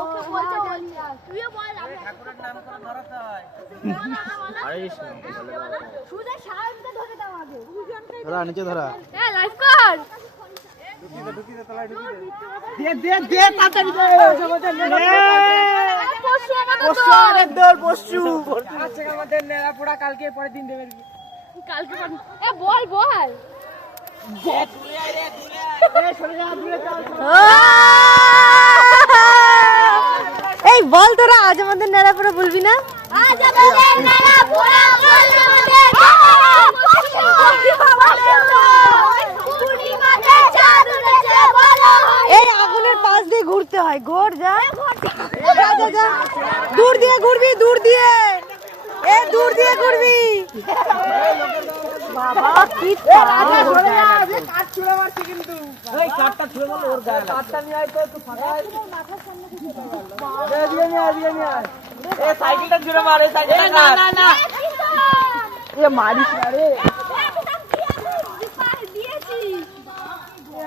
ওকে বলতে বলি তুইও বল ঠাকুরের নাম করে ধরাতে হয়। হরে কৃষ্ণ সুদে সাহায্য ধরে দাও আগে ধরা নিচে ধরা হ্যাঁ লাইভ কর দে দে দে তাড়াতাড়ি দে পরশু আমাদের পরশু আজকে আমাদের নেড়া পোড়া কালকে পরের দিন দেবে কালকে এ বল বল এই বল তোরা আজ আমাদের নেড়াপুরা বলবি না? আজ আমাদের নানা পোড়া বল আমাদের পূর্ণিমাতে চাঁদ উঠেছে বলো এই আগুনের পাশ দিয়ে ঘুরতে হয়, ঘোর যা যা যা যা দূর দিয়ে ঘুরবি, দূর দিয়ে এ দূর দিয়ে ঘুরবি বাবা কি কাট ছুড়ে মারছে কিন্তু এই কাটটা ছুড়ে মারলো ওর গায়ে কাটটা নিয়ে আয় তো একটু ফাঁকা আয় দে দিয়ে নিয়ে আয় এই সাইকেলটা ছুড়ে মার এই সাইকেলটা না না এ মারিস না রে দিয়েছি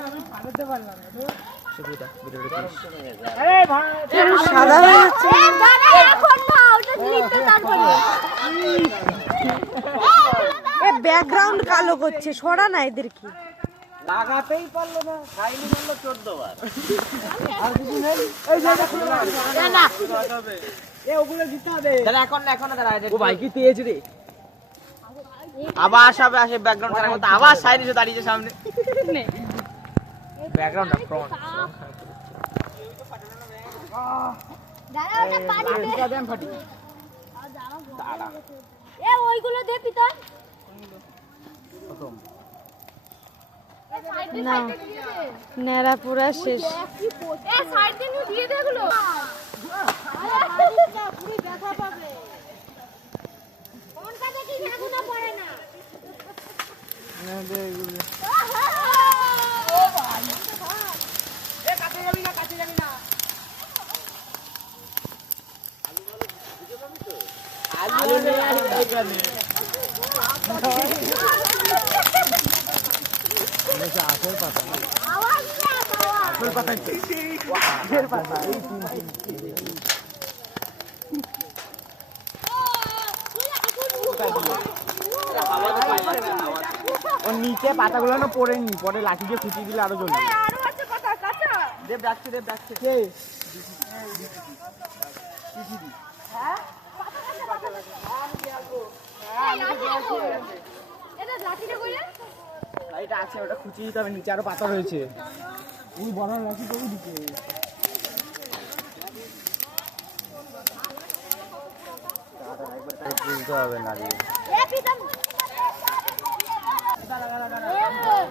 আমি ফাটাতে পারলাম না ছবিটা ভিডিওটা এই ভাই সাদা হয়ে যাচ্ছে এখন না ওটা লিখতে তারপরে এ ব্যাকগ্রাউন্ড কালো করছে, সরা না এদের কি লাগাতেই পারলো না খাইনি মারলো 14 বার আর কিছু নেই এই জায়গা খুলে না এ ওগুলো দিতে হবে দাদা এখন না দাঁড়া ও ভাই কি তেজ রে আবার সবে আসে ব্যাকগ্রাউন্ড করার মতো আবার সাইড এসে দাঁড়িয়েছে সামনে ব্যাকগ্রাউন্ড না ফ্রন্ট দাঁড়া ওটা পানি দে দেন ফাটি এ ওইগুলো দে পিতল না নেড়াপুরা শেষ। এ সাইড দিয়ে দিয়ে দে এগুলো পুরো ব্যথা পাবে কোনটা দেখি এখনো পড়ে না না দে এগুলো ও ভাই এ কাছে যাবি না আলু নেই আলু এখানে আসল পাতা আওয়াজ না বাবা ফুল পাতা এর পাতা এই ওর নিচে পাতাগুলো না পড়েনি, পরে লাঠি দিয়ে খুঁচিয়ে দিলে আরো জ্বলবে। আরো আছে কথা কাঁচা দেব ডাকছে কে এটা লাঠিটা কইলে লাইট আছে ওটা খুঁচিয়ে দিতে হবে, নিচে আরো পাতা রয়েছে ওই বড় লাঠি করে দিতে তুলতে হবে না রে এ পিতল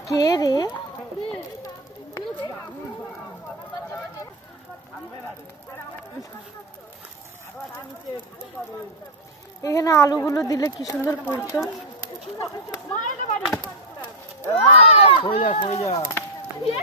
কে রে এখানে আলুগুলো দিলে কি সুন্দর পড়তো। মারে বাড়ি হয়ে যা বিয়ে